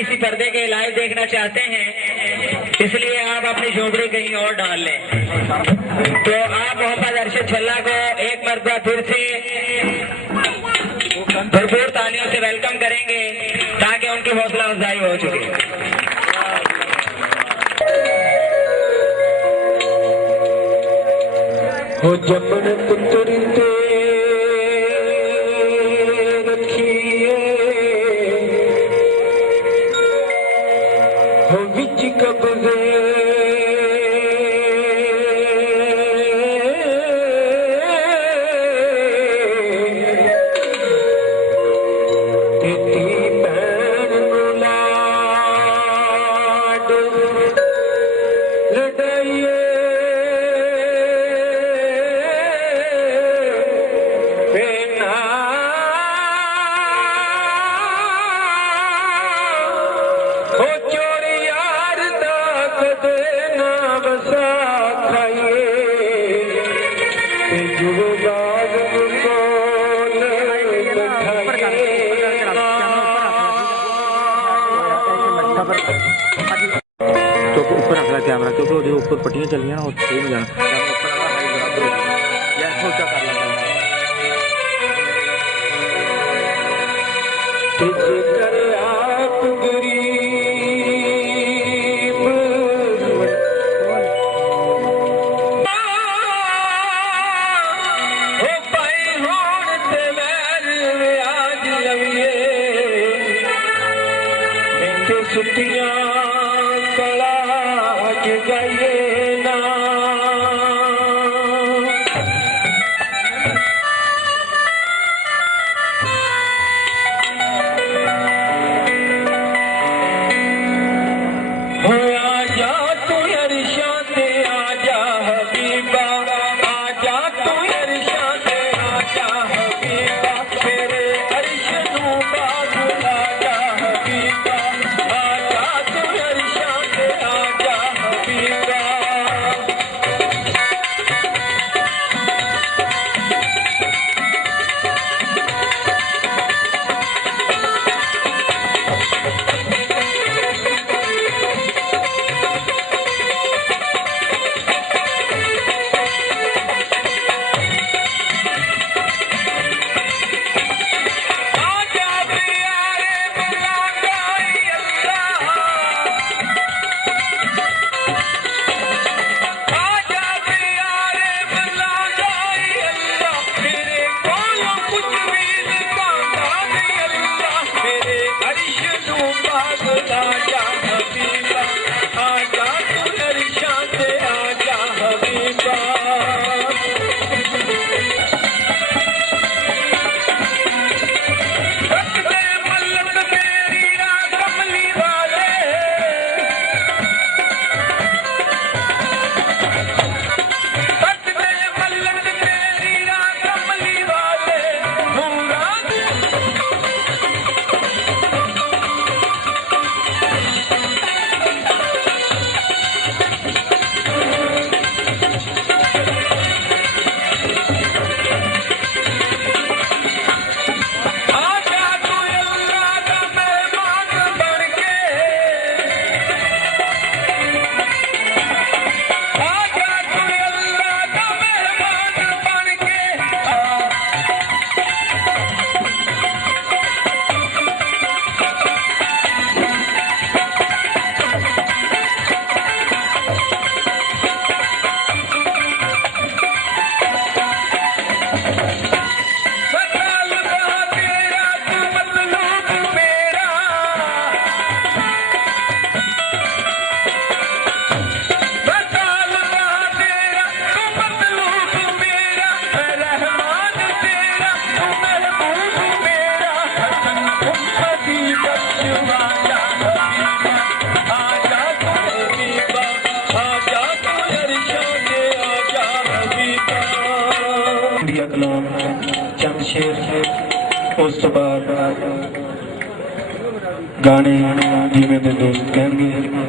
किसी पर्दे के लाइव देखना चाहते हैं, इसलिए आप अपनी झोपड़ी कहीं और डाल लें। तो आप मोहम्मद अरशद छल्ला को एक मरतबा फिर से भरपूर तालियों से वेलकम करेंगे ताकि उनकी हौसला अफजाई हो चुके। हो जमन पुत्री ते रखिए हो विच कब्जे ऊपर रख रहा कैमरा क्योंकि वो ऊपर पट्टियां चल रही हैं ना, सही नहीं जाना ऊपर कर छुट्टियां कला गए ना हो आजा तू अरशा ते आजा हबीबा, आजा तू अरशा ते आजा हबीबा, तेरे अर्श नू बाग आजा हबीबा, आजा तू अरशा ते आजा हबीबा। चंद शेर उस तो बाद गाने जिमें दे दोस्त कहेंगे।